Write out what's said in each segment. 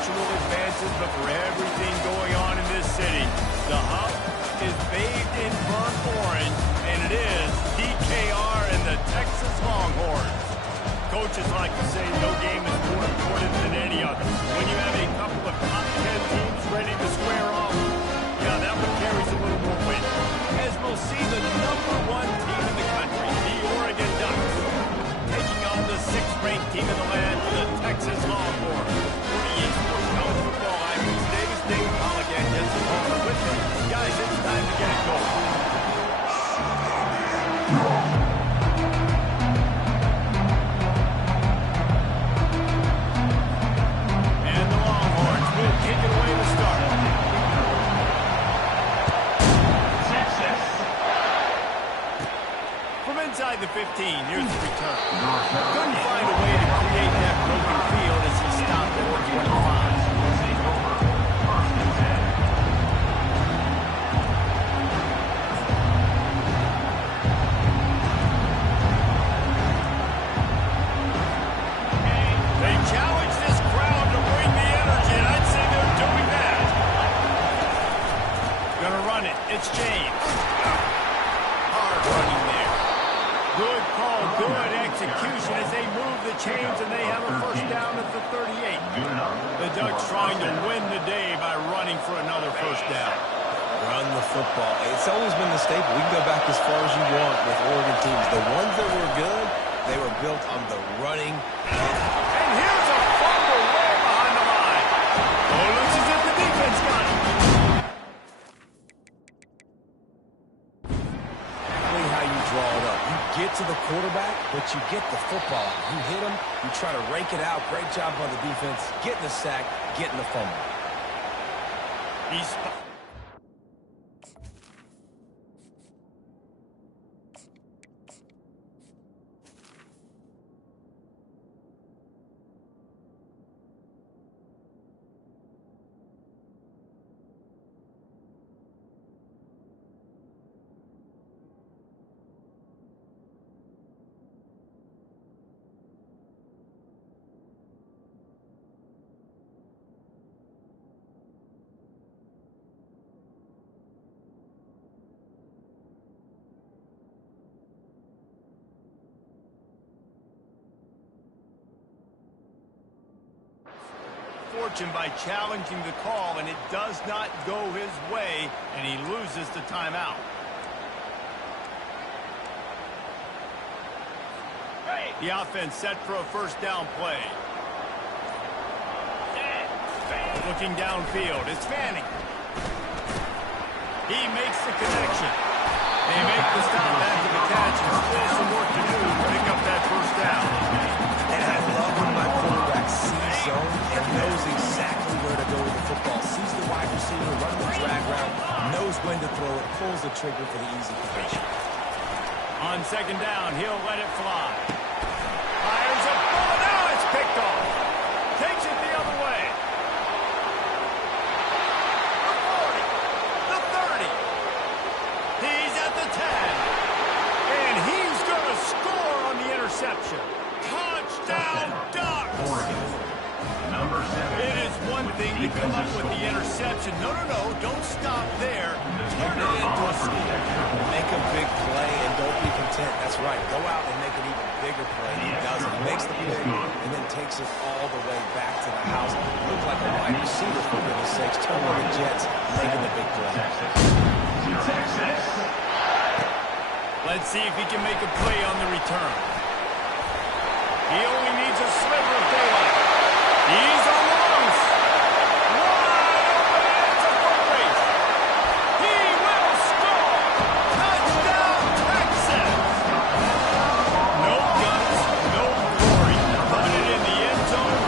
cultural advances, but for everything going on in this city. The hub is bathed in burnt orange, and it is DKR and the Texas Longhorns. Coaches like to say no game is more important than any other. When you have a couple of top 10 teams ready to square off, yeah, that one carries a little more weight. As we'll see the #1 team in the country, the Oregon Ducks, taking on the 6th-ranked team in the land, the Texas Longhorns. For the Esports College Football, I'm Bruce Davis, Dave Pollock, and Jensen Palmer with me. Guys, it's time to get it going. And the Longhorns will kick it away to start. From inside the 15, here's the return. Couldn't find a way to create that broken field as he stopped at the 25. They challenge this crowd to bring the energy, and I'd say they're doing that. Gonna run it. It's James. Hard running there. Good call, good execution as they move the chains, and they have a first down at the 38. The Ducks trying to win the day by running for another first down. Run the football. It's always been the staple. We can go back as far as you want with Oregon teams. The ones that were good, they were built on the running. And here's a fumble way behind the line. Oh, looks as if the defense got it. Exactly how you draw it up. You get to the quarterback, but you get the football. You hit him, you try to rake it out. Great job by the defense. Getting the sack, getting the fumble. He's... fortune by challenging the call, and it does not go his way, and he loses the timeout. The offense set for a first down play. Looking downfield, it's Fanning. He makes the connection. They make the stop after the catch, and still some work to do to pick up that first down. And I love when my quarterback sees zone and knows exactly where to go with the football. Sees the wide receiver, running the drag route, knows when to throw it, pulls the trigger for the easy completion. On second down, he'll let it fly. Fires a bullet. Now it's picked off. Takes it the other way. The 40. The 30. He's at the 10. And he's going to score on the interception. Touchdown, Ducks! It is one thing to come up with the interception. No, don't stop there. Turn it into a score. Make a big play and don't be content. That's right. Go out and make an even bigger play. He does it. He makes the pick and then takes it all the way back to the house. Looks like a wide receiver, for goodness sakes. Turn on the Jets, making the big play. Let's see if he can make a play on the return. He only needs a sliver of daylight. He's on the loose. Wide open, and it's a foot race. He will score. Touchdown, Texas. No guts, no glory. Put it in the end zone.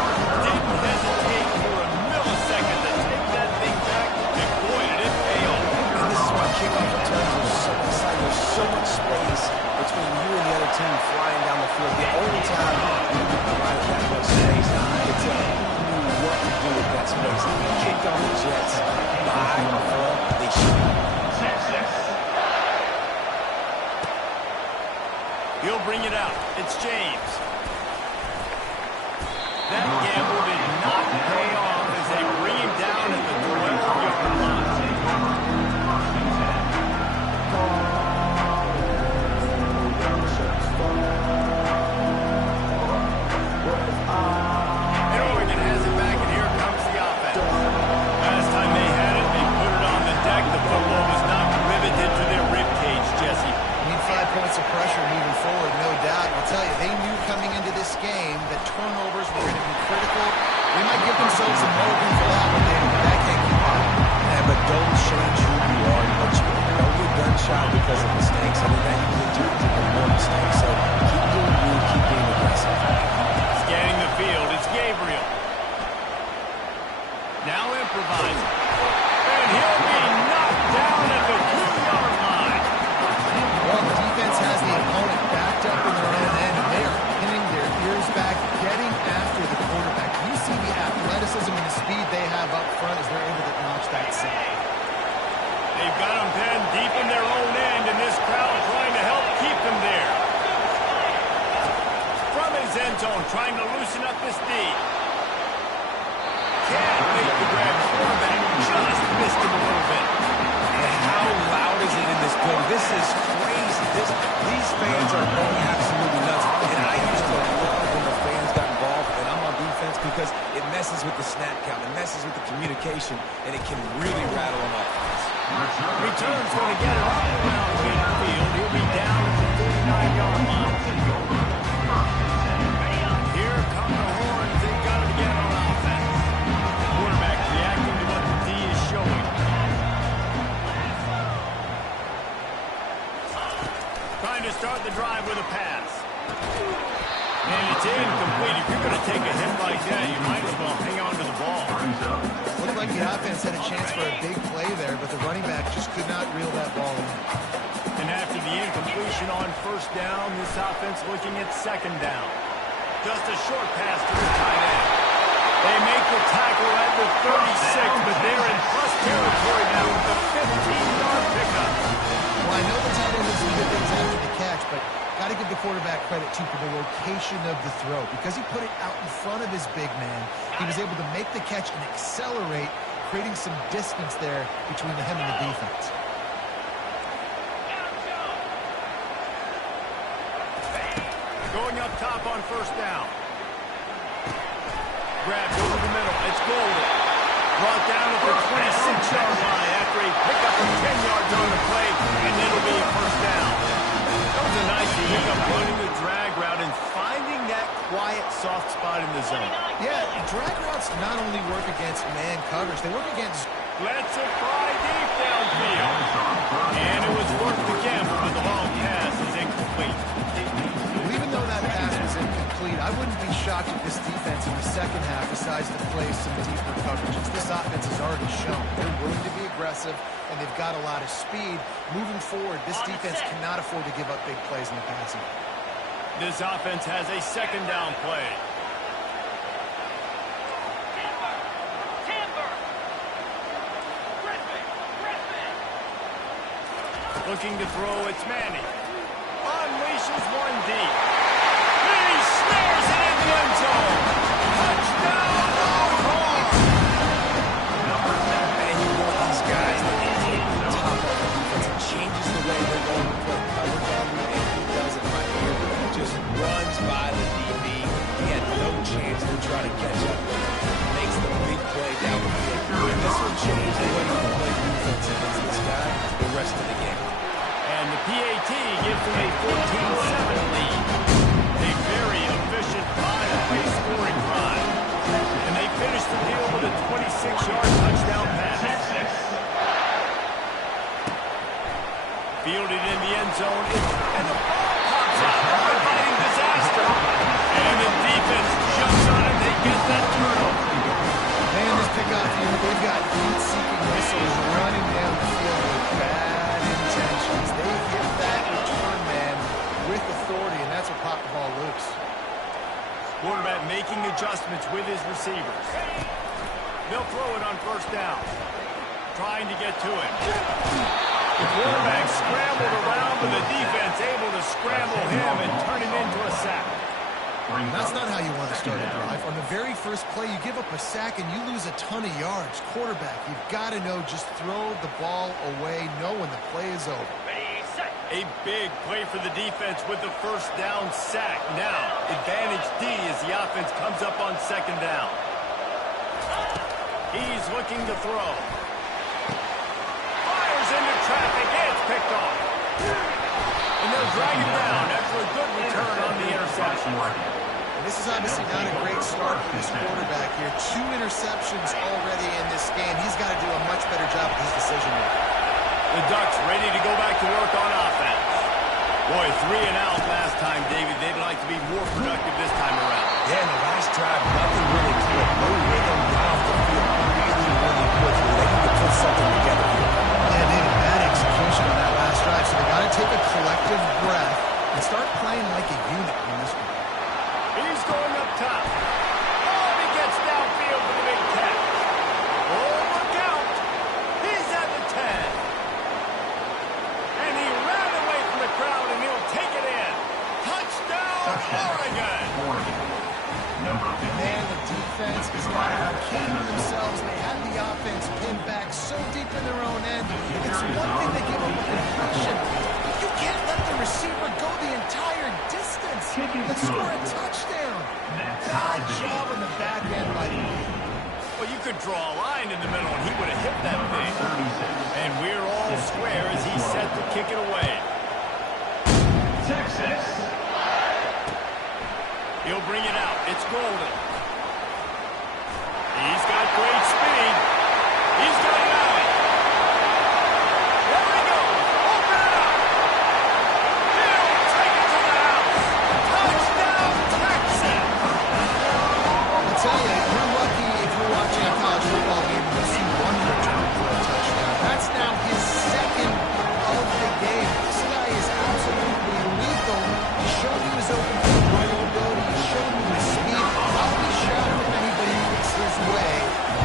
Didn't hesitate for a millisecond to take that thing back. And boy, did it pay off. And this is why kickoff returns are so exciting. There's so much space between you and the other team flying down the field. The only time you can provide that much space, you can tell who knew what to do with that space. He kicked on the Jets behind the front. They shoot. He'll bring it out. It's James. That gamble did not pay off as because of mistakes. I mean, that usually turns into more mistakes. So keep doing you, keep being aggressive. Scanning the field, it's Gabriel. Now improvising. And he'll be knocked down at the 2-yard line. Well, the defense has the opponent backed up in their own end, and they are pinning their ears back, getting after the quarterback. You see the athleticism and the speed they have up front as they're able to notch that sack. They've got them pinned deep in their own end, and this crowd trying to help keep them there. From his end zone, trying to loosen up this D. Can't make the grab. Quarterback just missed him a little bit. And how loud is it in this building? This is crazy. These fans are going absolutely nuts. And I used to love when the fans got involved, and I'm on defense because it messes with the snap count, it messes with the communication, and it can really rattle them up. Return's going to get it all around midfield. He'll be down at the 39-yard line. Here come the horns. They've got it again on offense. Quarterback reacting to what the D is showing. Trying to start the drive with a pass. And it's incomplete. If you're going to take a hit like that, you might as well hang on to the ball. Looked like the offense had a chance for a big play there, but the running back just could not reel that ball in. And after the incompletion on first down, this offense looking at second down. Just a short pass to the tight end. They make the tackle at the 36, but they're in plus territory now with the 15-yard pickup. Well, I know the tight end needs to get things after the catch, but got to give the quarterback credit, too, for the location of the throw. Because he put it out in front of his big man, he was able to make the catch and accelerate, creating some distance there between him and the defense. Going up top on first down. Grabbed over the middle. It's Golden. Brought down at the 26-yard line after a pickup of 10 yards on the play, and it'll be a first down. That was a nice pickup, running the drag route and finding that quiet, soft spot in the zone. Yeah, drag routes not only work against man coverage, they work against... Let's it fly deep downfield. And it was worth the gamble, but the long pass is incomplete. Well, even though that pass was incomplete, I wouldn't be shocked if this defense in the second half decides to play some deeper coverage. As this offense has already shown, they're willing to be aggressive, and they've got a lot of speed. Moving forward, this defense cannot afford to give up big plays in the passing. This offense has a second down play. Looking to throw, it's Manning. Unleashes one deep. And he snares it in the end zone. Touchdown, Longhorns! And you want these guys to take the top of the defense. It changes the way they're going to play coverage on you, and he does it right here. Just runs by the DB. He had no chance to try to catch up with him. Makes the big play down the field. And this will change the way you play defense against this guy the rest of the game. And the PAT gives them a 14-7 lead. A very efficient 5-play scoring drive. And they finish the deal with a 26-yard touchdown pass. Fielded in the end zone, and the ball pops out. Inviting disaster. And the defense jumps on it. They get that turnover. Man, this pickoff unit, they've got heat-seeking missiles running down the field with bad intentions. They hit that return man with authority, and that's what popped the ball loose. Quarterback making adjustments with his receivers. They'll throw it on first down. Trying to get to it. The quarterback scrambled around, but the defense able to scramble him and turn it into a sack. That's not how you want to start a drive. On the very first play, you give up a sack and you lose a ton of yards. Quarterback, you've got to know, just throw the ball away, know when the play is over. A big play for the defense with the first down sack. Now, advantage D as the offense comes up on second down. He's looking to throw. Fires into traffic. It's picked off. And they'll drag him down after a good return on the interception. And this is obviously not a great start for this quarterback here. 2 interceptions already in this game. He's got to do a much better job with his decision making. The Ducks ready to go back to work on offense. 3 and out last time, David. They'd like to be more productive this time around. Yeah, in the last drive, nothing really clicked. No rhythm, got off the field really quickly. They need to put something together here. Yeah, David, bad execution on that last drive, so they got to take a collective breath and start playing like a unit in this one. He's going up top. Oh, he gets downfield for the big catch. Oh, look out. He's at the 10. And he ran away from the crowd, and he'll take it in. Touchdown, Oregon. Man, the defense is not killing themselves. They had the offense pinned back so deep in their own end. It's one thing to give up a completion. You can't let the receiver go the entire distance and score a touchdown. Bad job on the back end by the Well, you could draw a line in the middle, and he would have hit that thing. And we're all square as he's set to kick it away. Texas. He'll bring it out. It's Golden. He's got great speed. He's got it out. There he goes. Open it up. He'll take it to the house. Touchdown, Texas. I tell you, you're lucky if you're watching a college football game and you see one return for a touchdown. That's now his second of the game. This guy is absolutely lethal. He showed he was open for the running ability. He showed he was speed. I'll be shocked if anybody gets his way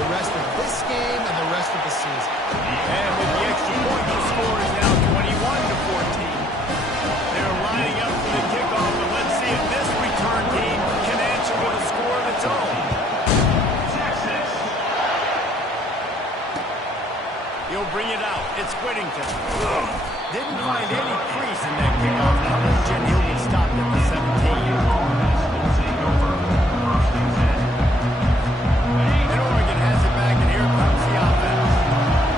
the rest of this game and the rest of the season. And with the extra point, the score is now 21-14. They're lining up for the kickoff, but let's see if this return team can answer with a score of its own. Texas. He'll bring it out. It's Whittington. Didn't find any crease in that kickoff coverage, and he'll be stopped at the 17. And Oregon has it back, and here comes the offense.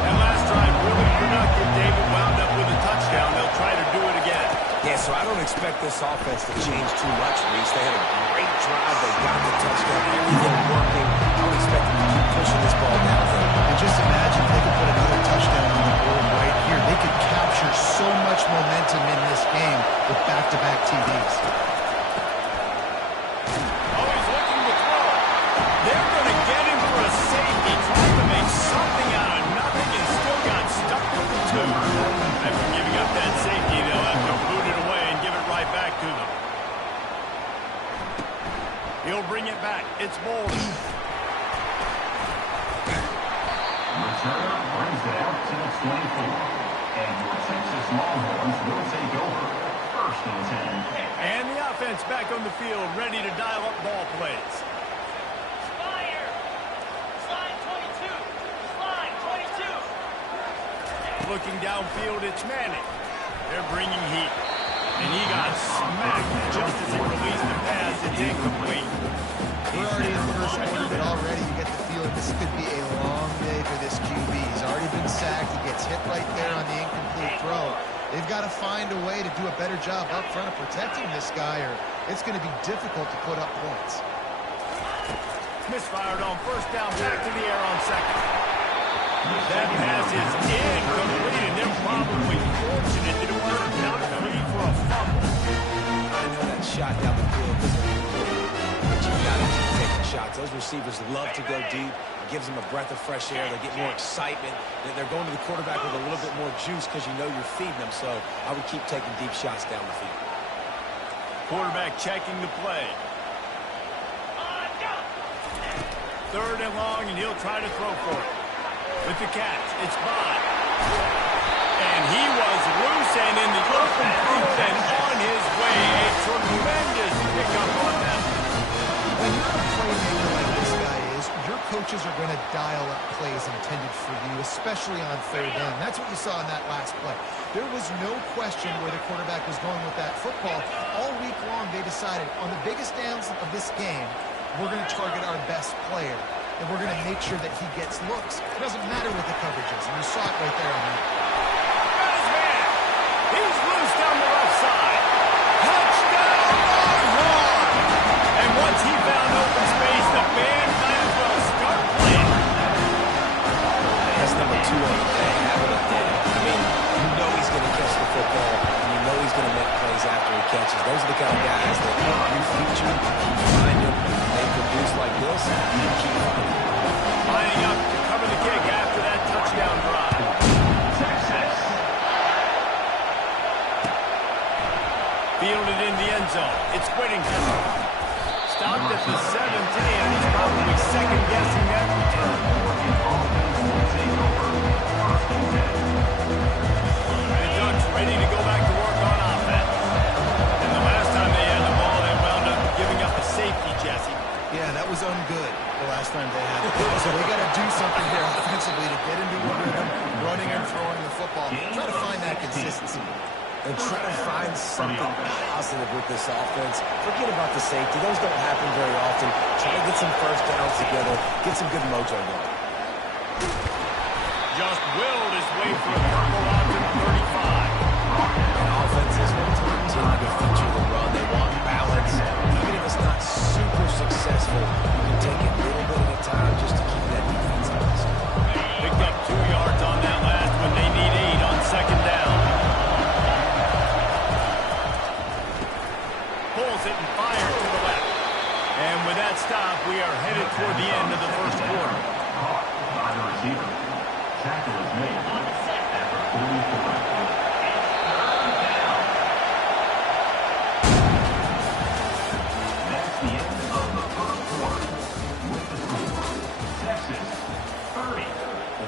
That last drive really productive. David wound up with a touchdown. They'll try to do it again. Yeah, so I don't expect this offense to change too much, Reese. They had a great drive. They got the touchdown. Everything working. I would expect them to keep pushing this ball downhill. And just imagine if they could put another touchdown on the board right here. They could capture so much momentum in this game with back-to-back TDs. Oh, he's looking to throw. They're going to get him for a safety. Trying to make something out of nothing and still got stuck with the 2. After giving up that safety, they'll have to boot it away and give it right back to them. He'll bring it back. It's Bolden. Return brings it out to the 24. And your Texas Longhorns will take over. First and 10. And the offense back on the field, ready to dial up ball plays. Fire! Slide 22! Slide 22! Looking downfield, it's Manning. They're bringing heat. And he got smacked just as he released the pass. It's incomplete. We're already in the first quarter, but already you get the feeling this could be a long day for this QB. He's already been sacked. He gets hit right there on the incomplete throw. They've got to find a way to do a better job up front of protecting this guy, or it's going to be difficult to put up points. Misfired on first down, back to the air on second. That pass is incomplete, and they're probably fortunate that it wasn't down free for a fumble. I know that shot down the field is important, but you got to keep taking shots. Those receivers love to go deep. It gives them a breath of fresh air. They get more excitement. They're going to the quarterback with a little bit more juice because you know you're feeding them. So I would keep taking deep shots down the field. Quarterback checking the play. Third and long, and he'll try to throw for it. With the catch, it's Bond. And he was loose and in the open field and on his way. A tremendous pickup on that. When you're a playmaker like this guy is, your coaches are going to dial up plays intended for you, especially on third down. That's what you saw in that last play. There was no question where the quarterback was going with that football. All week long, they decided on the biggest downs of this game, we're going to target our best player, and we're going to make sure that he gets looks. It doesn't matter what the coverage is, and you saw it right there on that. Got his man. He's loose down the left side. Touchdown, Longhorn! And once he found open space, the band might as well start playing. That's number 2 on the day. Having a day. I mean, you know he's going to catch the football, and you know he's going to make plays things after he catches. Those are the kind of guys that you feature, you find them, they produce like this, and you keep finding them. Lining up to cover the kick after that touchdown drive. Texas. Fielded in the end zone. It's Whittington. Stopped at the 17, and he's probably second-guessing that return. The Ducks ready to go back to work on offense. And the last time they had the ball, they wound up giving up a safety, Jesse. Yeah, that was ungood the last time they had it. So they got to do something here offensively to get into a rhythm, running and throwing the football. Try to find that consistency. And try to find something positive with this offense. Forget about the safety. Those don't happen very often. Try to get some first downs together. Get some good mojo going. Just willed his way for a purple out to 35. And offenses will continue to feature the run. They want balance. Even if it's not super successful, you can take it a little bit at a time just to keep that defense honest. Picked up 2 yards on that last one. They need 8 on second down. Pulls it and fires to the left. And with that stop, we are headed toward the end of the first quarter. By the receiver. Tackle is made after 44. That's the end of the first quarter. With the score, Texas 30,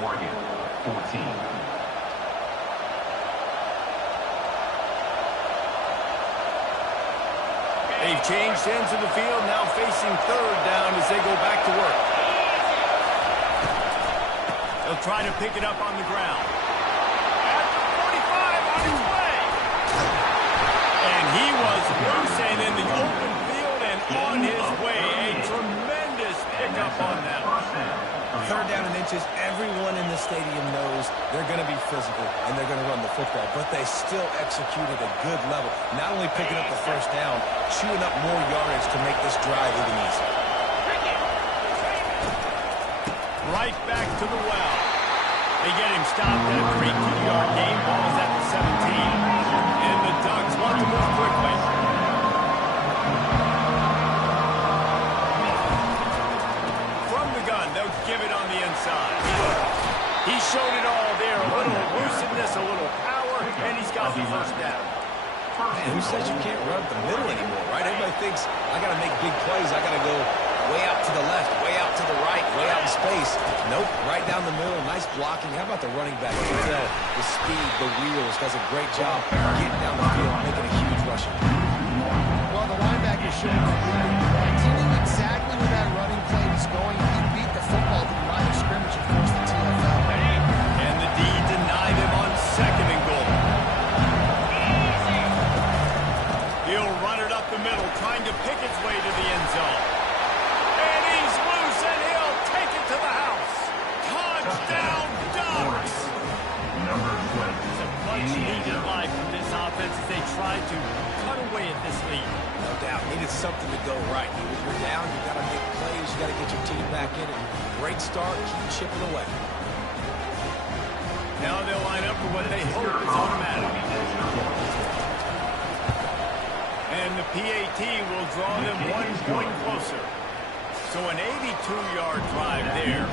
Oregon 14. They've changed ends of the field, now facing third down as they go back to work. They'll try to pick it up on the ground. At the 45 on his way. And he was loose and in the open field and on his way. A tremendous pickup on that one. Third down and inches, everyone in the stadium knows they're going to be physical and they're going to run the football, but they still execute at a good level. Not only picking up the first down, chewing up more yardage to make this drive even easier. Right back to the well. They get him stopped at a 32-yard gain. Ball's at the 17. And the Ducks want to move quickly. From the gun, they'll give it on the inside. He showed it all there. A little looseness, a little power, and he's got the first down. Man, who says you can't run up the middle anymore, right? Everybody thinks, I got to make big plays. I got to go way out to the left, way out to the right, way out in space. Nope, right down the middle. Nice blocking. How about the running back? You can tell the speed, the wheels, does a great job getting down the field, making a huge rushing. Well, the linebacker showed he knew exactly where that running play was going. He beat the football to the line of scrimmage and forced the TFL. And the D denied him on second and goal. He'll run it up the middle, trying to pick its way to the end zone. And he's loose, and he'll take it to the house. Touchdown, Ducks! Number 20. It's a much-needed life from this offense as they try to cut away at this lead. No doubt. Needed something to go right. When you're down, you got to make plays. You got to get your team back in it. Great start. Keep chipping away. Now they'll line up for what they hope is automatic. And the PAT will draw them 1 point closer. So an 82-yard drive there.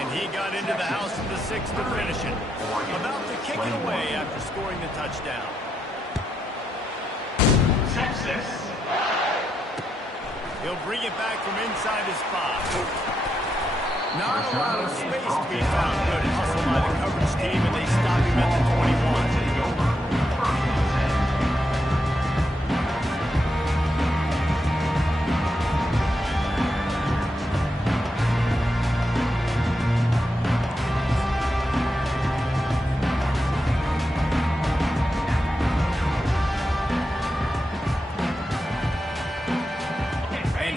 And he got into the house in the 6th to finish it. About to kick it away after scoring the touchdown. Texas. He'll bring it back from inside his spot. Not a lot of space to be found. Good hustle by the coverage team, and they stop him at the 21.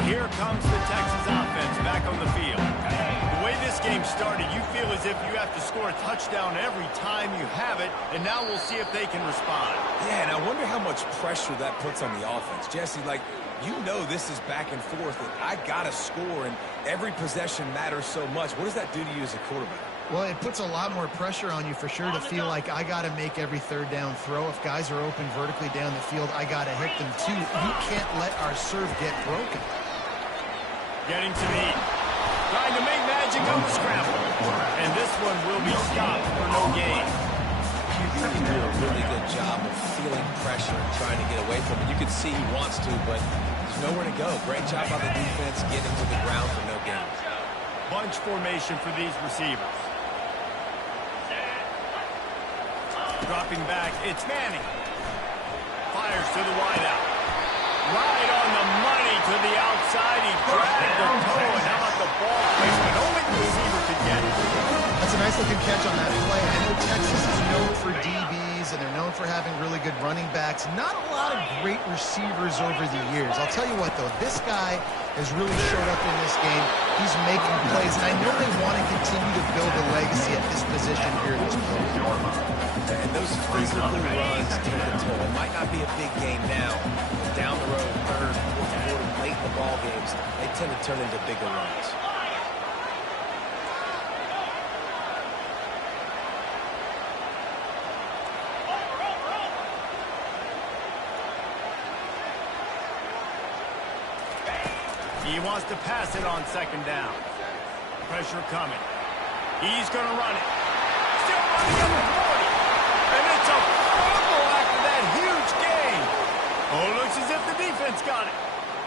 Here comes the Texas offense back on the field. The way this game started, you feel as if you have to score a touchdown every time you have it, and now we'll see if they can respond. Yeah, and I wonder how much pressure that puts on the offense. Jesse, like, you know this is back and forth, and I got to score, and every possession matters so much. What does that do to you as a quarterback? Well, it puts a lot more pressure on you for sure to feel like I got to make every third down throw. If guys are open vertically down the field, I got to hit them too. You can't let our serve get broken. Getting some heat. Trying to make magic on the scramble. And this one will be stopped for no gain. He can do a really good job of feeling pressure and trying to get away from it. You can see he wants to, but there's nowhere to go. Great job by the defense getting to the ground for no gain. Bunch formation for these receivers. Dropping back, it's Manning. Fires to the wideout. Right on the money to the outside. He dragged the toe, and how about the ball placement? Only the receiver could get it. That's a nice looking catch on that play. I know Texas is known for DBs, and they're known for having really good running backs. Not a lot of great receivers over the years. I'll tell you what, though, this guy has really showed up in this game. He's making plays, and I know they want to continue to build a legacy at this position here in this program. And those physical runs take a toll. It might not be a big game now, but down the road, third, fourth quarter, late in the ball games, they tend to turn into bigger runs. He wants to pass it on second down. Pressure coming. He's going to run it. Still running up the 40. And it's a fumble after that huge gain. Oh, looks as if the defense got it.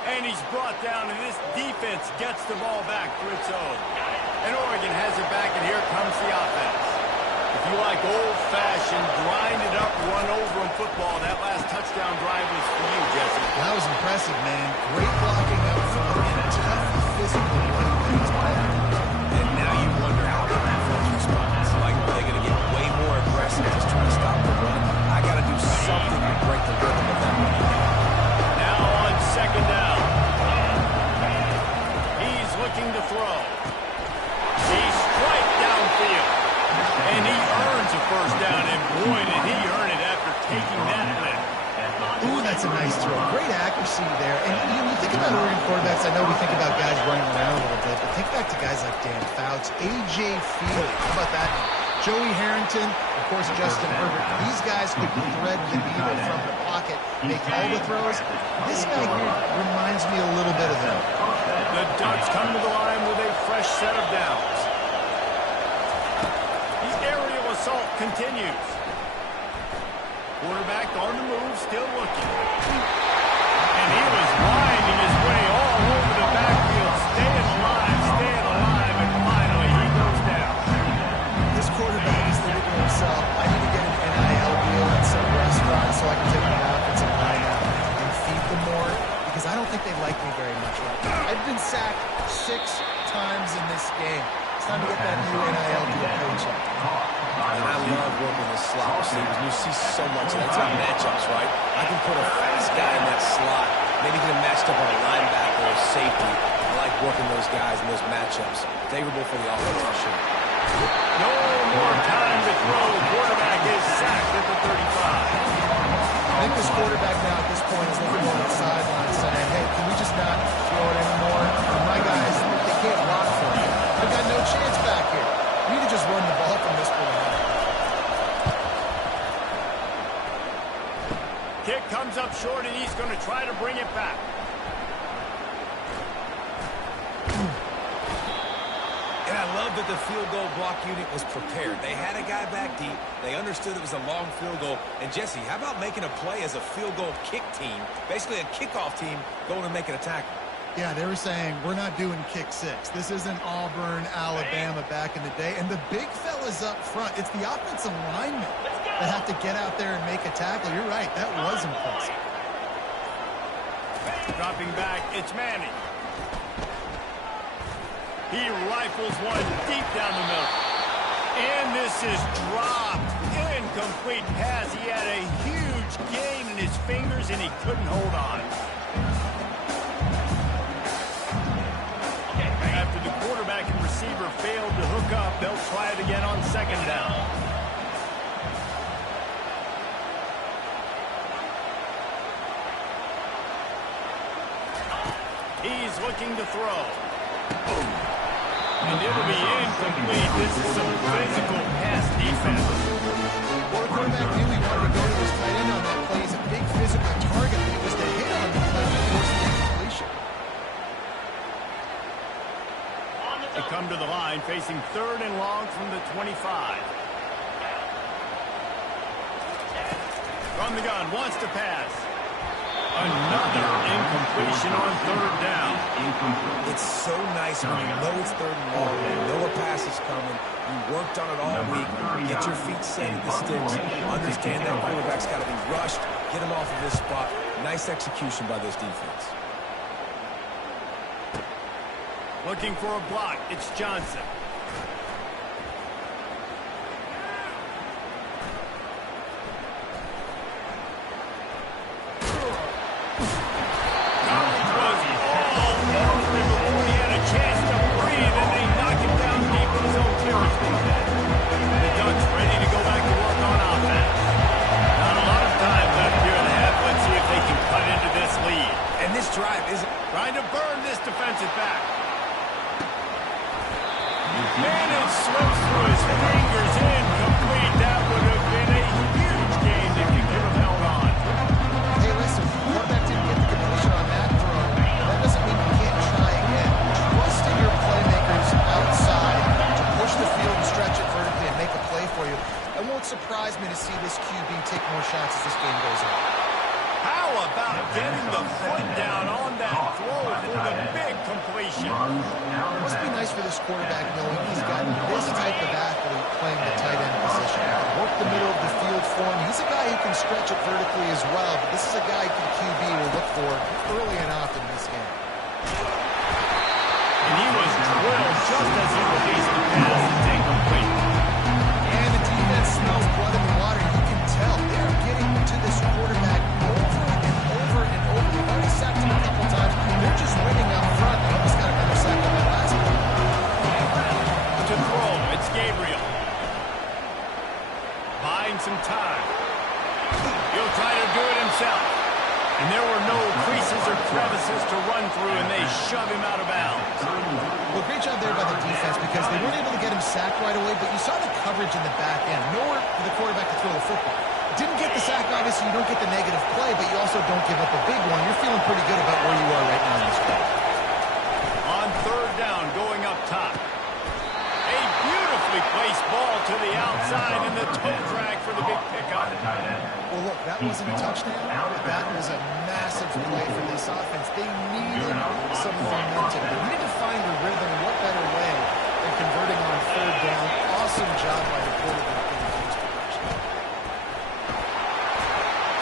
And he's brought down, and this defense gets the ball back for its own. And Oregon has it back, and here comes the offense. If you like old-fashioned, grind-it-up, run-over-'em football, that last touchdown drive was for you, Jesse. That was impressive, man. Great blocking up front and tough physical running things by them. And now you wonder how the defense responds. Like, are they going to get way more aggressive, just trying to stop the run? I got to do something to break the rhythm of that run. Now on second down. He's looking to throw. He's straight downfield. And he earns a first down, and boy, did he earn it after taking that lift. Ooh, that's a nice throw. Great accuracy there. And you think about Oregon quarterbacks, I know we think about guys running around a little bit, but think back to guys like Dan Fouts, A.J. Feely. How about that? Joey Harrington, of course, Justin Herbert. These guys could thread the needle from the pocket, make all the throws. This guy here reminds me a little bit of them. The Ducks come to the line with a fresh set of downs. The aerial assault continues. Quarterback on the move, still looking. And he was winding his way all over the backfield, staying alive, and finally he goes down. This quarterback is thinking to himself, I need to get an NIL deal at some restaurant so I can take my offensive line out and feed them more, because I don't think they like me very much right now. I've been sacked 6 times in this game. It's time to get that new NIL deal paycheck. And I love working with slot receivers. You see so much of that. It's not matchups, right? I can put a fast guy in that slot, maybe get him matched up on a linebacker or safety. I like working those guys in those matchups. Favorable for the offense for sure. No more time to throw. The quarterback is sacked at the 35. I think this quarterback now at this point is looking on the sideline saying, hey, can we just not throw it anymore? And my guys, they can't block for me. I've got no chance back here. We need to just run the ball from this point on. Kick comes up short, and he's going to try to bring it back. And I love that the field goal block unit was prepared. They had a guy back deep. They understood it was a long field goal. And, Jesse, how about making a play as a field goal kick team, basically a kickoff team, going and making a tackle? Yeah, they were saying, we're not doing kick 6. This isn't Auburn, Alabama back in the day. And the big fellas up front, it's the offensive linemen that have to get out there and make a tackle. You're right, that was impressive. Dropping back, it's Manning. He rifles one deep down the middle. And this is dropped. Incomplete pass. He had a huge gain in his fingers, and he couldn't hold on. After the quarterback and receiver failed to hook up, they'll try it again on second down. He's looking to throw. And it'll be incomplete. This is some physical pass defense. Well, the quarterback knew he wanted to go to his tight end on that play. He's a big physical target, but it was the hit on the play that forced the incompletion. They come to the line facing 3rd and long from the 25. From the gun, wants to pass. Another incompletion on 3rd down. It's so nice when you know it's 3rd and long, you know a pass is coming, you worked on it all week, get your feet set at the sticks, understand that quarterback's got to be rushed, get him off of this spot. Nice execution by this defense. Looking for a block. It's Johnson. Trying to burn this defensive back. Man, it slips through his fingers. Incomplete. That would have been a huge game if he could have held on. Hey, listen, the quarterback didn't get the completion on that throw. That doesn't mean you can't try again. Trust in your playmakers outside to push the field and stretch it vertically and make a play for you. It won't surprise me to see this QB take more shots as this game goes on. How about getting the foot down on that throw for the big completion? It must be nice for this quarterback knowing he's got this type of athlete playing the tight end position. Work the middle of the field for him. He's a guy who can stretch it vertically as well, but this is a guy the QB will look for early and often in this game. And he was drilled just as he released the pass. It's incomplete. And the defense smells blood in the water. You can tell they're getting to this quarterback over and over and over. They've already sacked him a couple times. They're just winning out front. They almost got another sack on that last one. To throw, it's Gabriel. Buying some time. He'll try to do it himself. And there were no creases or crevices to run through, and they shove him out of bounds. Well, great job there by the defense because they weren't able to get him sacked right away, but you saw the coverage in the back end. Nowhere for the quarterback to throw the football. Didn't get the sack, obviously. You don't get the negative play, but you also don't give up a big one. You're feeling pretty good about where you are right now in this game. On 3rd down, going up top. A beautifully placed ball to the outside, and the toe drag for the big pickup. Well, look, that wasn't a touchdown, but that was a massive play for this offense. They needed some momentum. They needed to find a rhythm. What better way than converting on 3rd down? Awesome job by the quarterback in the first direction.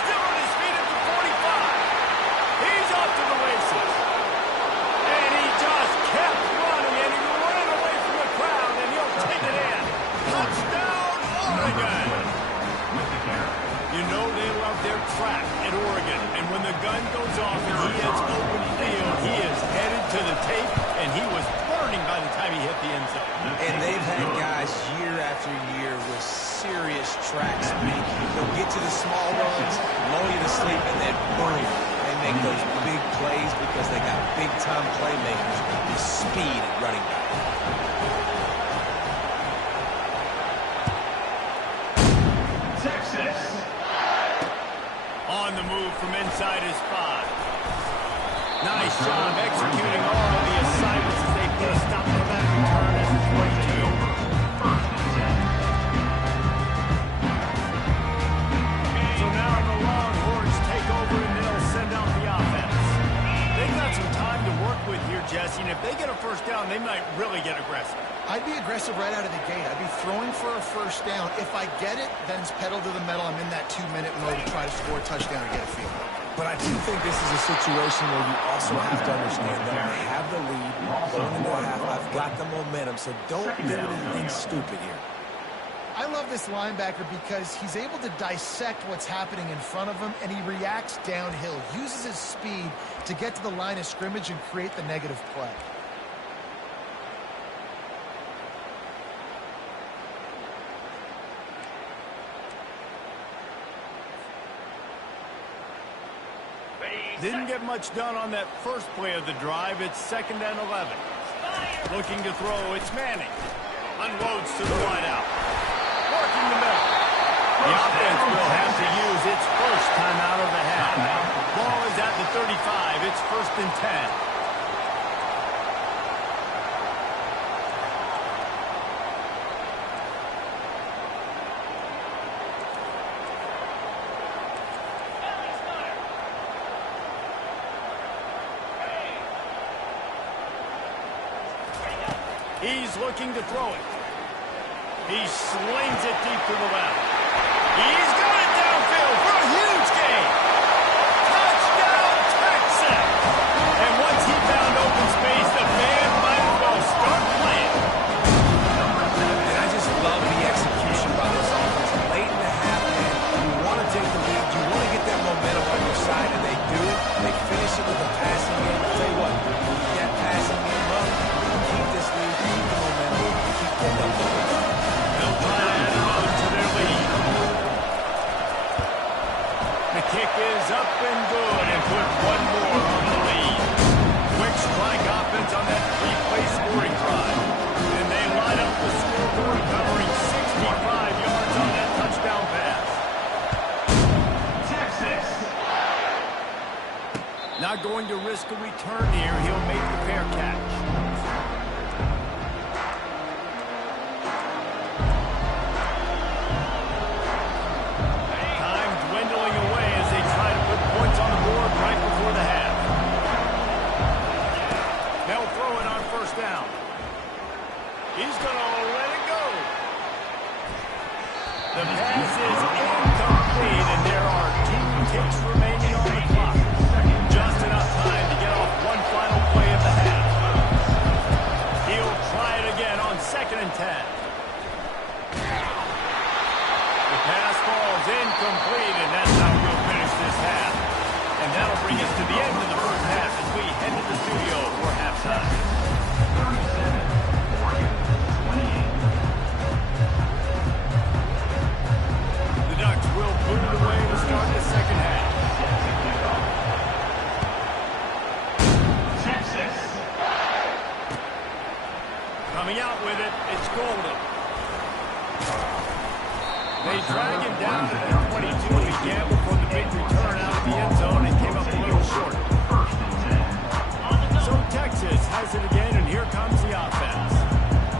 Still on his feet at the 45. He's off to the races. And he just kept running, and he ran away from the crowd, and he'll take it in. Touchdown, Oregon! You know they love their track at Oregon, and when the gun goes off and he hits open field, he is headed to the tape, and he was burning by the time he hit the end zone. And they've had guys year after year with serious track speed. They'll get to the small runs, lull you to sleep, and then boom, they make those big plays because they got big-time playmakers with speed at running back. On the move from inside his 5. Nice job executing all of the assignments as they put a stop to that return at the 22. So now the Longhorns take over and they'll send out the offense. They've got some time to work with here, Jesse, and if they get a first down, they might really get aggressive. I'd be aggressive right out of the gate. I'd be throwing for a first down. If I get it, then it's pedal to the metal. I'm in that 2-minute mode to try to score a touchdown or get a field goal. But I do think this is a situation where you also have to understand that I have the lead going into a half. I've got the momentum, so don't do anything stupid here. I love this linebacker because he's able to dissect what's happening in front of him, and he reacts downhill, uses his speed to get to the line of scrimmage and create the negative play. Didn't get much done on that first play of the drive. It's 2nd and 11. Looking to throw, it's Manning. Unloads to the wideout. Working the middle. The offense will have to use its first timeout of the half. Ball is at the 35. It's 1st and 10. He's looking to throw it. He slings it deep to the left. He's got it downfield for a huge gain. Touchdown, Texas! And once he found open space, the band might as well start playing. And I just love the execution by this offense. Late in the half, man, you want to take the lead. You want to get that momentum on your side, and they do it. They finish it with a passing game. I'll tell you what, keep that passing game up. Keep this lead, keep the momentum, keep getting up the lead. They'll try to add another to their lead. The kick is up and good and put one more on the lead. Quick strike offense on that three-play scoring drive. And they line up the scoreboard covering 65 yards on that touchdown pass. Texas. Not going to risk a return here. He'll make the fair catch. Down. He's going to let it go. The pass is incomplete, and there are 2 ticks remaining on the clock. Just enough time to get off one final play of the half. He'll try it again on 2nd and 10. The pass falls incomplete, and that's how we'll finish this half. And that'll bring us to the end of the first half as we head to the studio for halftime. Will boot it away to start the second half. Texas. Coming out with it, it's Golden. They drag him down to the 22 again before the big return out of the end zone and came up a little short. So Texas has it again, and here comes the offense.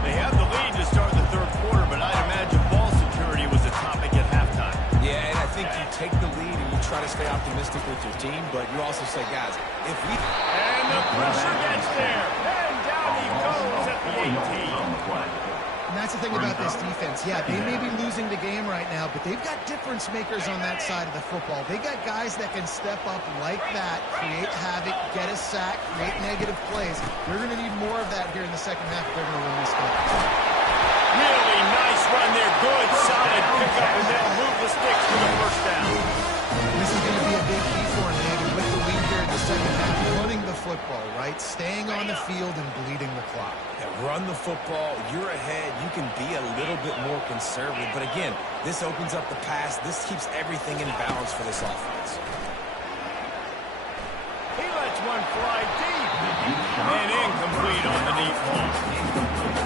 They have the lead to start the third quarter, but I'd imagine ball security was a topic at halftime. Yeah, and I think you take the lead and you try to stay optimistic with your team, but you also say, guys, if we... And the pressure gets there. And down he goes at the 18. And that's the thing about this defense. Yeah, they may be losing the game right now, but they've got difference makers on that side of the football. They got guys that can step up like that, create havoc, get a sack, create negative plays. They're going to need more of that here in the second half if they're going to win this game. Really nice run there. Good, solid pickup, and then move the sticks to the first down. This is going to be a big key for him, David, with the lead here in the second half. Running the football, right? Staying on the field and bleeding the clock. Yeah, run the football. You're ahead. You can be a little bit more conservative. But again, this opens up the pass. This keeps everything in balance for this offense. He lets one fly deep. And incomplete on the deep ball.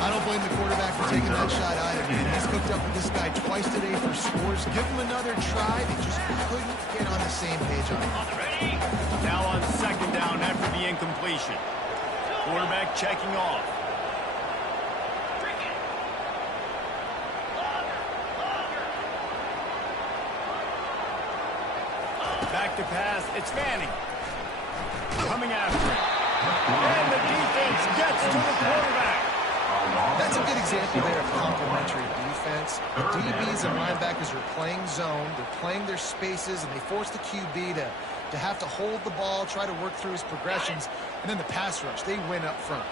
I don't blame the quarterback for taking that shot either, man. He's hooked up with this guy twice today for scores. Give him another try. They just couldn't get on the same page on it. Now on 2nd down after the incompletion. Quarterback checking off. Back to pass. It's Manning. Coming after him. And the defense gets to the quarterback. That's a good example there of complementary defense. The DBs and linebackers are playing zone. They're playing their spaces, and they force the QB to have to hold the ball, try to work through his progressions, and then the pass rush. They win up front.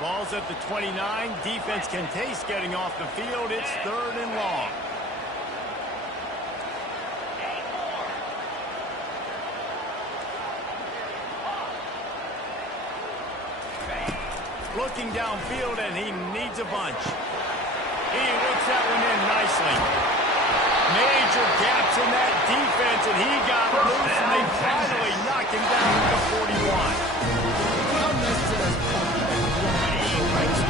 Ball's at the 29. Defense can taste getting off the field. It's 3rd and long. Looking downfield, and he needs a bunch. He looks that one in nicely. Major gaps in that defense, and he got loose, and they finally knocked him down to 41. How nice is it as a quarterback? You don't have to throw right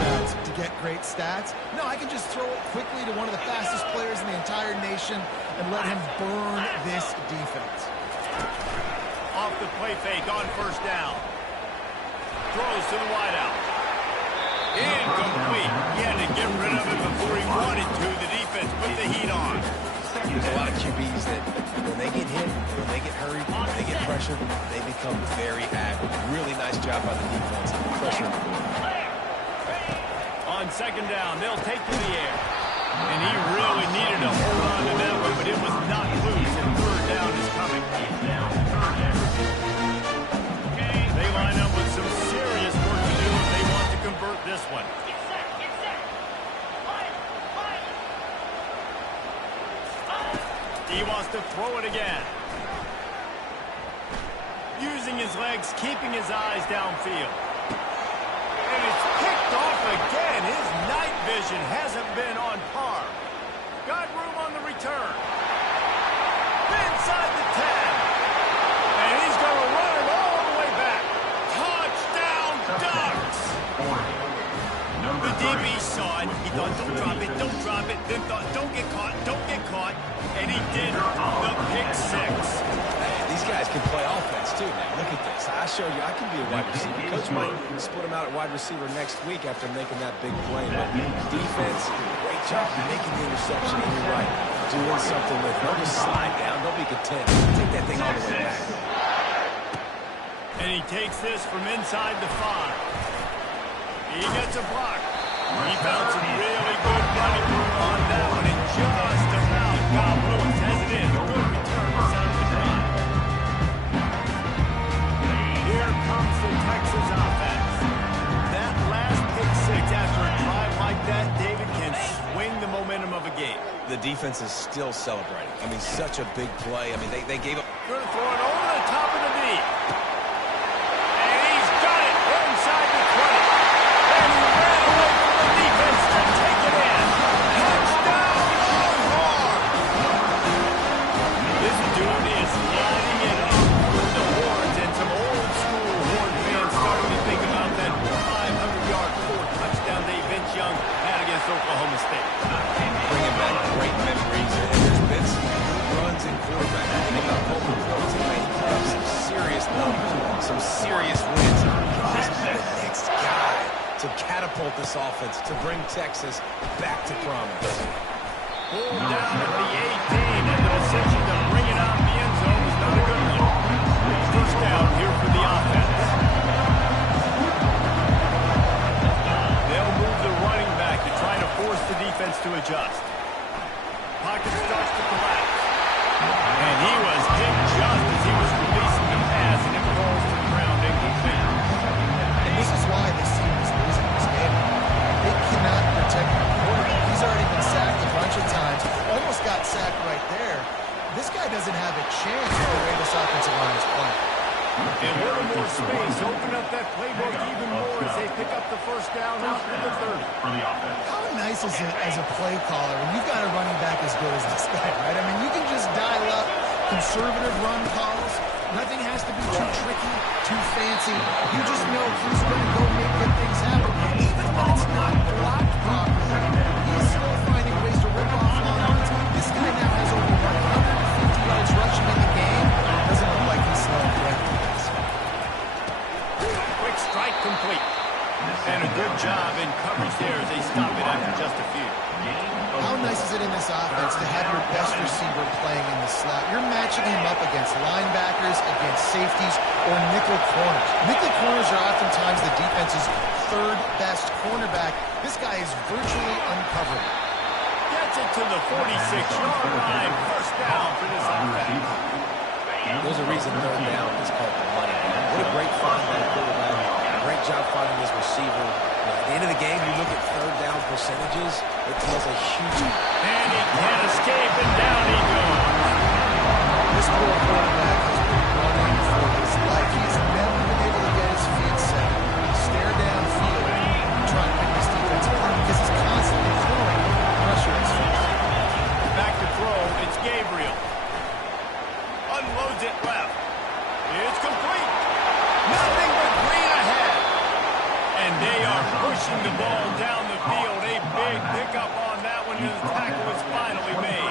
great stats. No, I can just throw it quickly to one of the fastest players in the entire nation and let him burn this defense. Off the play fake on first down. Throws to the wideout. Incomplete. He had to get rid of it before he wanted to. The defense put the heat on. There's a lot of QBs that when they get hit, when they get hurried, when they get pressured, they become very active. Really nice job by the defense. Pressure. On second down, they'll take to the air. And he really needed to hold on to that one, but it was not loose, and third down is coming. They line up with some serious work to do if they want to convert this one. Get set, get set. Fire, fire. He wants to throw it again. Using his legs, keeping his eyes downfield. And it's picked off again. His night vision hasn't been on par. Got room on the return. Inside the 10. And he's going to run it all the way back. Touchdown, Ducks! The DB saw it. He thought, don't drop it, don't drop it. Then thought, don't get caught, don't get caught. And he did the pick six. These guys can play offense too now. Look at this. I showed you I can be a wide receiver. Coach might split him out at wide receiver next week after making that big play. But defense, great job making the interception. And you're right, doing something with it. Don't just slide down. Don't be content. Take that thing all the way back. And he takes this from inside the 5. He gets a block. He found some really good running room on that one and just about got Lewis as it is. Good return to set up the drive. Here comes the Texas offense. That last pick six after a drive like that, David, can swing the momentum of a game. The defense is still celebrating. I mean, such a big play. I mean, they gave up. Going to throw it over the top of the knee. And he's got it inside the 20. And he ran away from the defense to take it in. Touchdown, Longhorn! This dude is lighting it up with the horns, and some old school Horn fans starting to think about that 500-yard 4-touchdown day Vince Young had against Oklahoma State. Bringing back great memories, and there's been some good runs in quarterback. Think about Coleman Porter tonight. He put up some serious numbers, some serious wins. This is the next guy to catapult this offense, to bring Texas back to prominence. Pulled down at the 18, and the decision to bring it out in the end zone was not a good one. First down here for the offense. They'll move the running back to try to force the defense to adjust. Pocket starts to collapse. And he was hit just as he was releasing the pass, and it falls to the ground incomplete. And this is why this team is losing this game. They cannot protect the quarterback. He's already been sacked a bunch of times. Almost got sacked right there. This guy doesn't have a chance with the way this offensive line is playing. And a little more space, open up that playbook even more as they pick up the first down out to the 30. How nice is it as a play caller when you've got a running back as good as this guy, right? I mean, you can just dial up conservative run calls. Nothing has to be too tricky, too fancy. You just know who's going to go make good things happen. Even when it's not blocked properly, he's still finding ways to rip off long runs. This guy now has over 150 yards rushing in the game. Doesn't look like he's slowing down. Quick strike complete. And a good job in coverage there as they stop it after just a few. How nice is it in this offense to have your best receiver playing in the slot? You're matching him up against linebackers, against safeties, or nickel corners. Nickel corners are oftentimes the defense's third best cornerback. This guy is virtually uncoverable. Gets it to the 46-yard line. First down for this offense. There's a reason third down is called the money. What a great find by the quarterback. Great job finding this receiver. At the end of the game, you look at third down percentages, it tells a huge... And he can't escape, and down he goes. This poor quarterback has been running for his life. He's never been able to get his feet set. Stare downfield, trying to pick this defense apart because he's constantly throwing pressure at his feet. Back to throw, it's Gabriel. Unloads it left. It's complete. Nothing but green ahead. And they are pushing the ball down the field. A Big pickup on that one, and the tackle was finally made.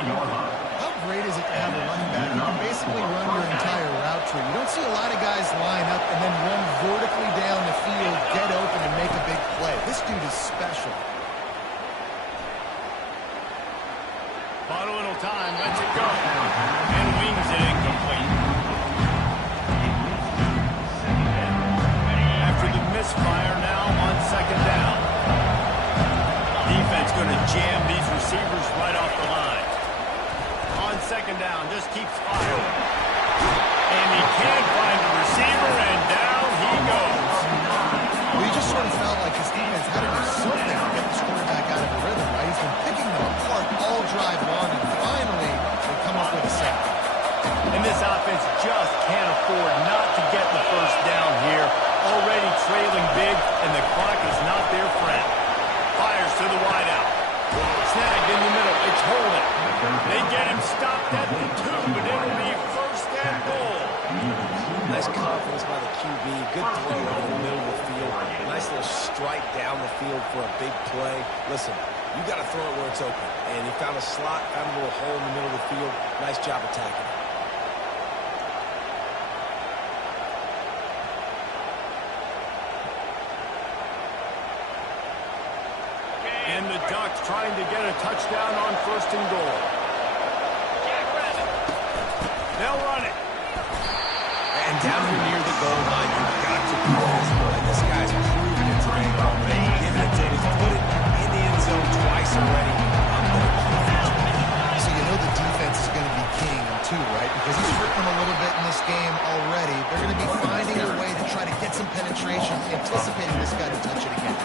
How great is it to have a running back who can basically run your entire route tree? You don't see a lot of guys line up and then run vertically down the field, get open, and make a big play. This dude is special. Bought a little time, lets it go, and wings it incomplete. After the misfire, now on second down. Defense going to jam these receivers right off the line. On second down, just keeps firing. And he can't find the receiver, and down he goes. Well, you just sort of felt like his defense had to do something to get this quarterback out of the rhythm, right? He's been picking them apart all drive long, and finally they come up with a sack. And this offense just can't afford not to get the first down here. Already trailing big, and the clock is not their friend. Fires to the wideout. Snagged in the middle. It's holding. They get him stopped at the 2, but it'll be first and goal. Nice confidence by the QB. Good throw over the middle of the field. Nice little strike down the field for a big play. Listen, you got to throw it where it's open. And he found a slot, found a little hole in the middle of the field. Nice job attacking it. And the Ducks trying to get a touchdown on first and goal. They'll run it. And down here near the goal line, you've got to do this play. This guy's proven it today. Giving it to him. He's put it in the end zone twice already. I'm going to keep it. So you know the defense is going to be king too, right? Because he's hurt them a little bit in this game already. They're going to be finding a way to try to get some penetration, anticipating this guy to touch it again.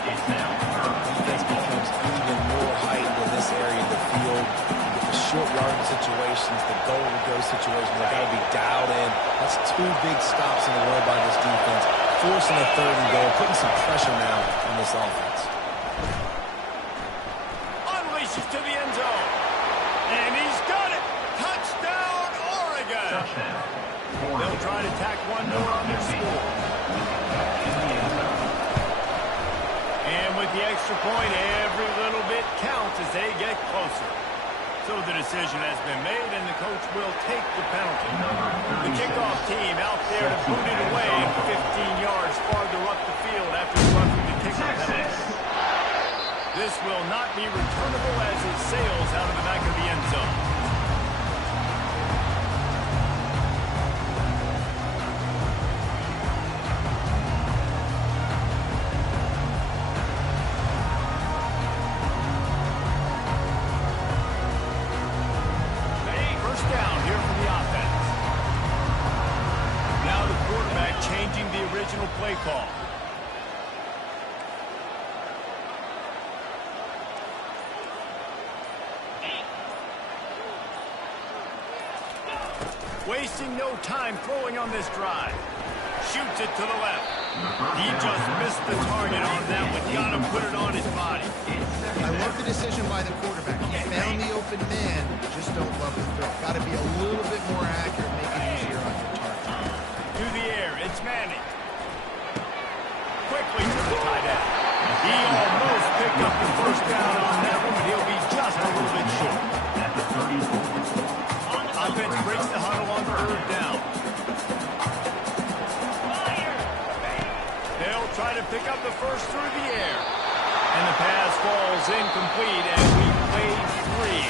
Defense becomes even more heightened in this area of the field. You get the short yardage situations, the goal-to-go situations. They've got to be dialed in. That's 2 big stops in a row by this defense. Forcing a third and goal, putting some pressure now on this offense. Unleashes to the end zone. And he's got it. Touchdown, Oregon. They'll try to tack one more on their score. And with the extra point, every little bit counts as they get closer. So the decision has been made, and the coach will take the penalty. The kickoff team out there to boot it away 15 yards farther up the field after roughing the kickoff penalty. This will not be returnable as it sails out of the back of the end zone. First down here for the offense. Now the quarterback changing the original play call. Wasting no time throwing on this drive. Shoots it to the left. He just missed the target on that one. Got to put it on his body. I love the decision by the quarterback. He found the open man, just don't love the throw. Got to be a little bit more accurate, make it easier on your target. To the air, it's Manning. Quickly to the tight end. He almost picked up the first down on that one, but he'll be just a little bit short. Offense breaks the huddle on third down. They'll try to pick up the first through the air. And the pass falls incomplete as we play 3.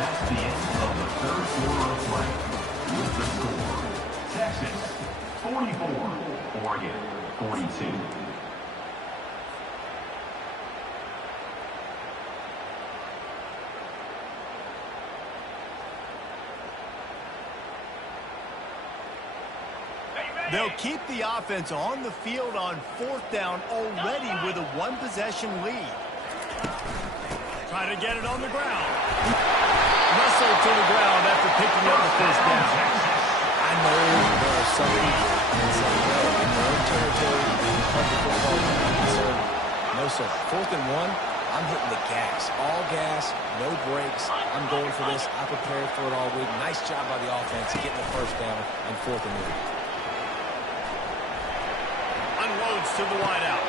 That's the end of the third quarter of play. With the score, Texas 44, Oregon 42. They'll keep the offense on the field on fourth down already with a 1-possession lead. Trying to get it on the ground. Wrestled to the ground after picking up the first down. I know there are some people that say, well, in their own territory, public football, conservative. No, sir. 4th and 1, I'm hitting the gas. All gas, no brakes. I'm going for this. I prepared for it all week. Nice job by the offense getting the first down on 4th and 1. Unloads to the wideout.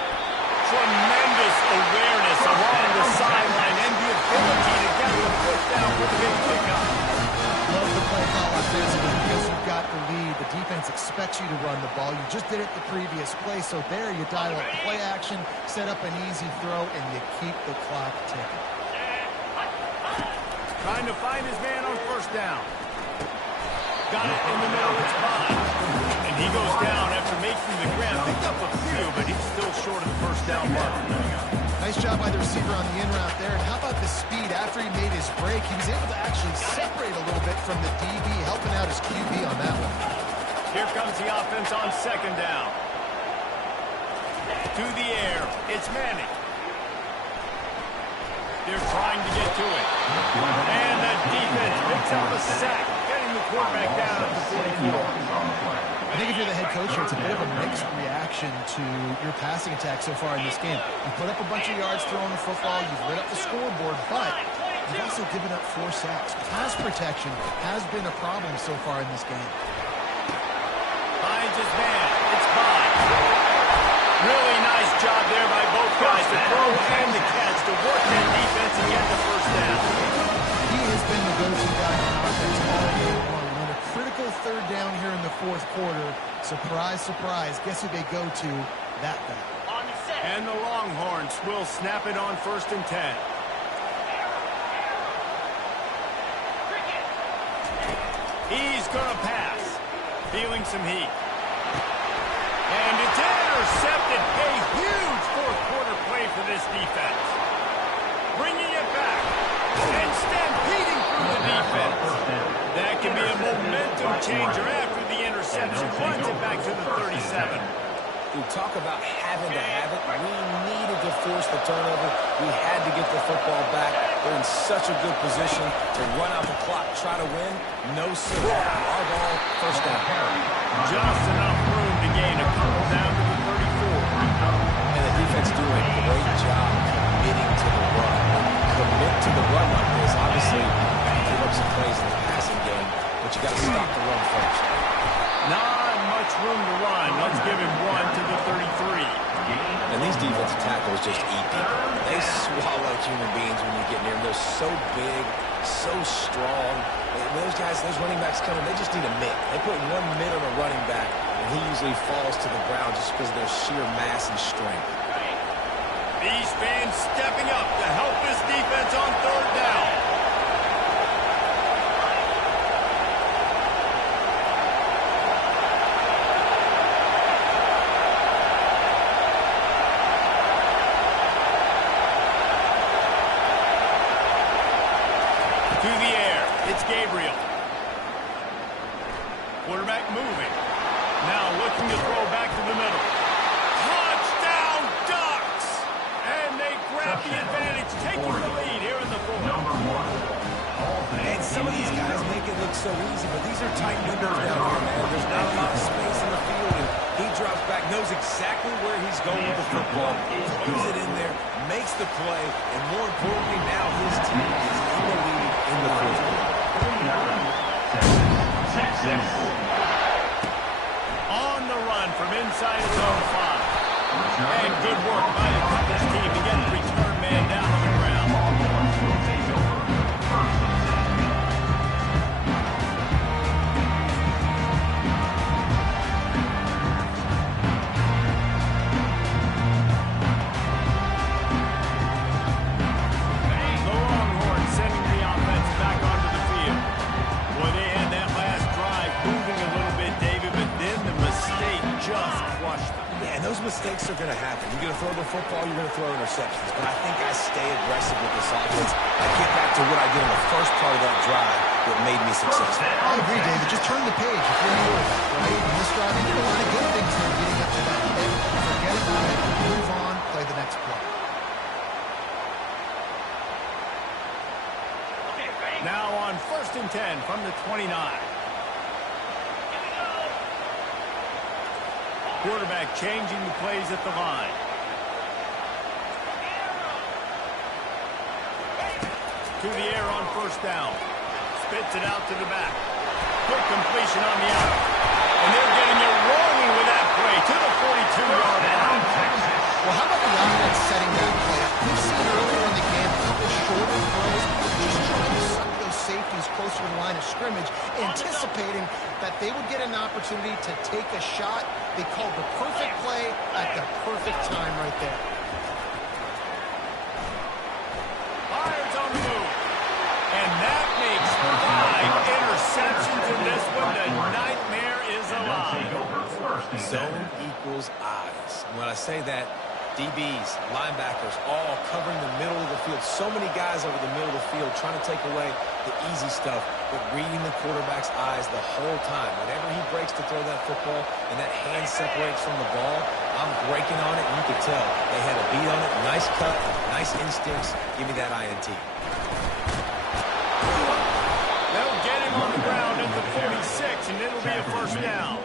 tremendous awareness along the sideline and the ability to get the foot down for the big pickup. Love the play call offensively because you've got the lead. The defense expects you to run the ball. You just did it the previous play, so there you dial up play action, set up an easy throw, and you keep the clock ticking. Trying to find his man on first down. Got it in the middle, it's fine. And he goes down after making the ground. Picked up a few, but he's still short of the first down button. Nice job by the receiver on the in route there. And how about the speed after he made his break? He was able to actually separate a little bit from the DB, helping out his QB on that one. Here comes the offense on second down. To the air, it's Manning. They're trying to get to it. And the defense picks up a sack, getting the quarterback down at the 44. I think if you're the head coach here, it's a bit of a mixed reaction to your passing attack so far in this game. You put up a bunch of yards throwing the football, you've lit up the scoreboard, but you've also given up 4 sacks. Pass protection has been a problem so far in this game. Finds his man. It's by. Really nice job there by both guys to throw and the catch to work that defense and get the first down. He has been the go-to guy on offense all game long. On a critical third down here in the fourth quarter, surprise, surprise, guess who they go to? That guy. And the Longhorns will snap it on 1st and 10. He's going to pass. Feeling some heat. And it's intercepted. A huge fourth quarter play for this defense. Bringing it back. And stampeding through the defense. That can be a momentum changer after the interception. Runs it back to the 37. We talk about having to have it. We needed to force the turnover. We had to get the football back. They're in such a good position to run out the clock, try to win. No sir. Our ball, first down. Just enough room to gain a couple down to the 34. And the defense doing a great job committing to the run. Commit to the run like this. Obviously, you can give up some plays in the passing game, but you got to stop the run first. Not much room to run. Let's give him 1 to the 33. And these defensive tackles just eat people. They swallow like human beings when you get near them. They're so big, so strong. Those guys, those running backs coming, they just need a mitt. They put one mitt on a running back, and he usually falls to the ground just because of their sheer mass and strength. These fans stepping up to help this defense on third down. To the air, it's Gabriel. Quarterback moving. Now looking to throw back to the middle. Touchdown Ducks! And they grab the advantage, taking the lead here in the fourth. And some of these guys make it look so easy, but these are tight windows down here, man. There's not a lot of space in the field, and he drops back, knows exactly where he's going with the football, throws it in there, makes the play, and more importantly, now his team is in the lead in the fourth quarter. Texas. On the run from inside his own 5. And good work by the coverage team to get the return man down on the ground. Longhorns will take over. 1st and 10. The Longhorns sending the offense back onto the field. Boy, they had that last drive moving a little bit, David, but then the mistake just crushed them. Yeah, and those mistakes are going to happen. You're going to throw the football, you're going to throw interceptions. But I think I stay aggressive with this offense. I get back to what I did in the first part of that drive that made me successful. I agree, David. Just turn the page if you're new, right? In this drive, you did a lot of good things there leading up to that pick. Forget about it. Move on. Play the next play. Now on 1st and 10 from the 29. Quarterback changing the plays at the line. To the air on first down. Spits it out to the back. Quick completion on the out. And they're getting it rolling with that play to the 42-yard line. Well, how about the offense take a shot. They called the perfect play at the perfect time right there. Fires on the move. And that makes 5 interceptions in this one. The nightmare is alive. Zone equals eyes. And when I say that, DBs, linebackers, all covering the middle of the field. So many guys over the middle of the field trying to take away the easy stuff, but reading the quarterback's eyes the whole time. Whenever he breaks to throw that football and that hand separates from the ball, I'm breaking on it, and you can tell they had a beat on it. Nice cut, nice instincts. Give me that INT. They'll get him on the ground at the 46, and it'll be a first down.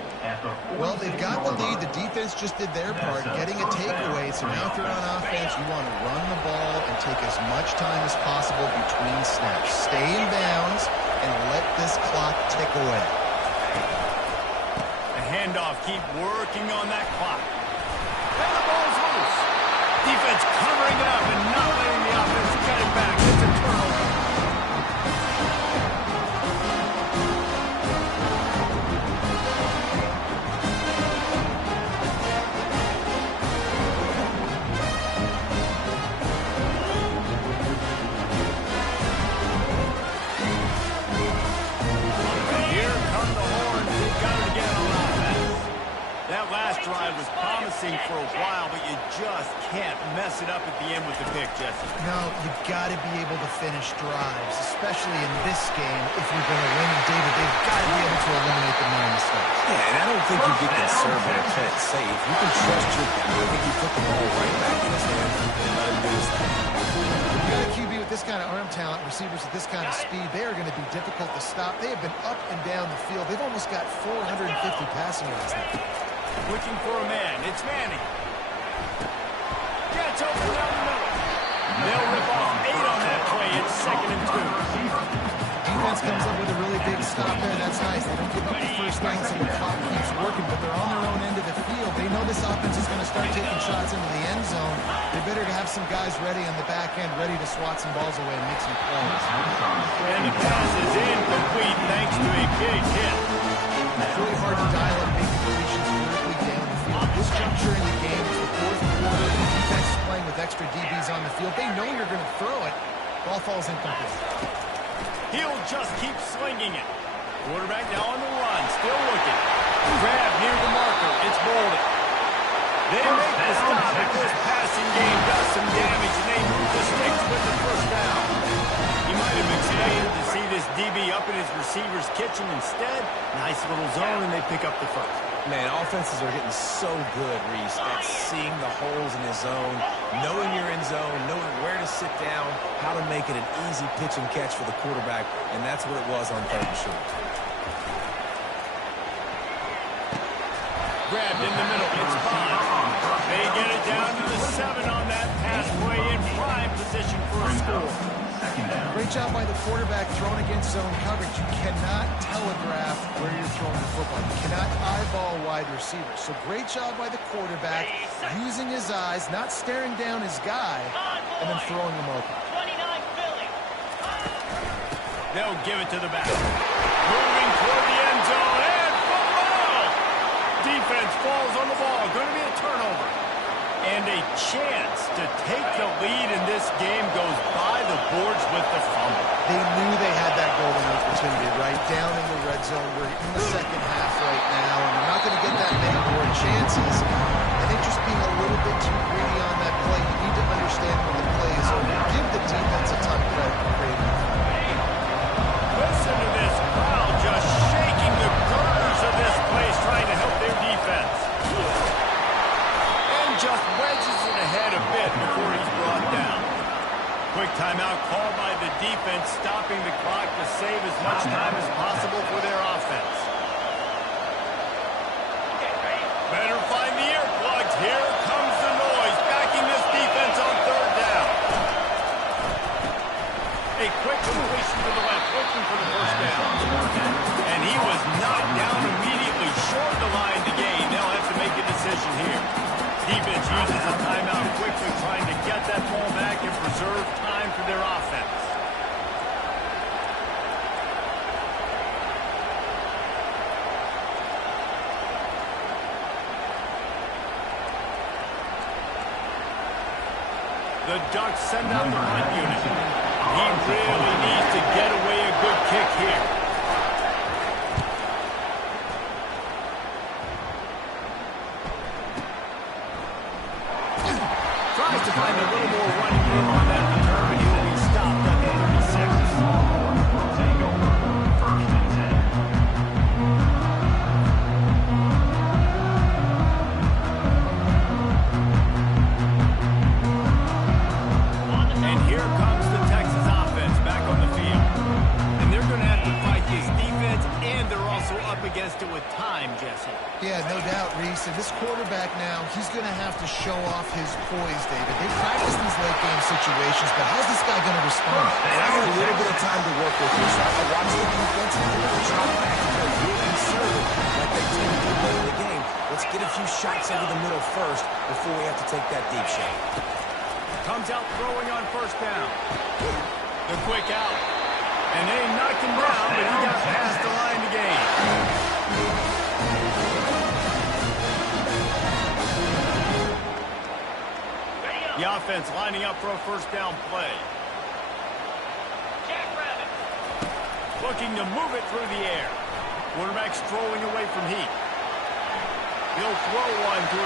Well, they've got the lead. The defense just did their part, getting a takeaway. So now if you're on offense, you want to run the ball and take as much time as possible between snaps. Stay in bounds and let this clock tick away. The handoff, keep working on that clock. And the ball's loose. Defense covering it up and not letting the offense get it back. It's a turnover. Drive was promising for a while, but you just can't mess it up at the end with the pick, Jesse. No, you've got to be able to finish drives, especially in this game if you're going to win. And David, they've got to be able to eliminate the minor mistakes. Yeah, and I don't think you get conservative or play it safe. You can trust your guy. I think you put the ball right back in his hands and let him do his thing. You got a QB with this kind of arm talent, receivers with this kind of speed, they are going to be difficult to stop. They have been up and down the field. They've almost got 450 passing yards now. Looking for a man. It's Manning. Gets open down the middle. They'll rip off 8 on that play. It's 2nd and 2. Defense comes up with a really big stop there. That's nice. They don't give up the first down, so the clock keeps working, but they're on their own end of the field. They know this offense is going to start taking shots into the end zone. They better have some guys ready on the back end, ready to swat some balls away and make some plays. And the pass is incomplete thanks to a big hit. It's really hard to dial up big completions vertically down the field. At this juncture in the game, it's the 4th quarter. The defense is playing with extra DBs on the field. They know you're going to throw it. Ball falls incomplete. He'll just keep slinging it. Quarterback now on the run, still looking. Grab near the marker. It's Bolden. They make the stop, but this passing game does some damage, and they move the sticks with the first down. He might have expected to see this DB up in his receiver's kitchen. Instead, nice little zone, and they pick up the first. Man, offenses are getting so good, Reese, at seeing the holes in his zone, knowing you're in zone, knowing where to sit down, how to make it an easy pitch and catch for the quarterback, and that's what it was on 3rd and short. Grabbed in the middle, it's Bond. They get it down to the 7 on that pass play in prime position for a score. Great job by the quarterback throwing against zone coverage. You cannot telegraph where you're throwing the football. You cannot eyeball wide receivers. So great job by the quarterback using his eyes, not staring down his guy, and then throwing him open. 29 Philly. They'll give it to the back. Moving toward the end zone, and below! Defense falls on the ball. Going to be a turnover. And a chance to take the lead in this game goes by the boards with the fumble. They knew they had that golden opportunity right down in the red zone. We're in the second half right now, and they're not going to get that many more chances. I think just being a little bit too greedy on that play, you need to understand when the play is over. Give the defense a ton of credit for creating the play. Listen to this crowd just shaking the girders of this place, trying to help their defense. Just wedges it ahead a bit before he's brought down. Quick timeout called by the defense, stopping the clock to save as much time as possible for their offense. Better find the earplugs. Here comes the noise, backing this defense on 3rd down. A quick completion to the left, looking for the first down. And he was knocked down immediately, short the line to gain. They'll have to make a decision here. Defense uses a timeout quickly, trying to get that ball back and preserve time for their offense. The Ducks send out the punt unit. He really needs to get away a good kick here. Tries to find a little more running room on that return, but he'll be stopped at the 36. Will take over. First and 10. And here comes the Texas offense back on the field. And they're going to have to fight this defense, and they're also up against it with time, Jesse. Yeah, no doubt, Reese. And this quarterback now, he's going to have to show off his poise, David. They practice these late-game situations, but how's this guy going to respond? They have a little bit of time to work with here, so I watch the defense and they're going to drop back and play real conservative like they tend to do late in the game. Let's get a few shots over the middle first before we have to take that deep shot. Comes out throwing on first down. The quick out. And they knocked him down, but he got past the line to gain. The offense lining up for a first down play. Jackrabbit. Looking to move it through the air. Quarterback strolling away from heat. He'll throw one to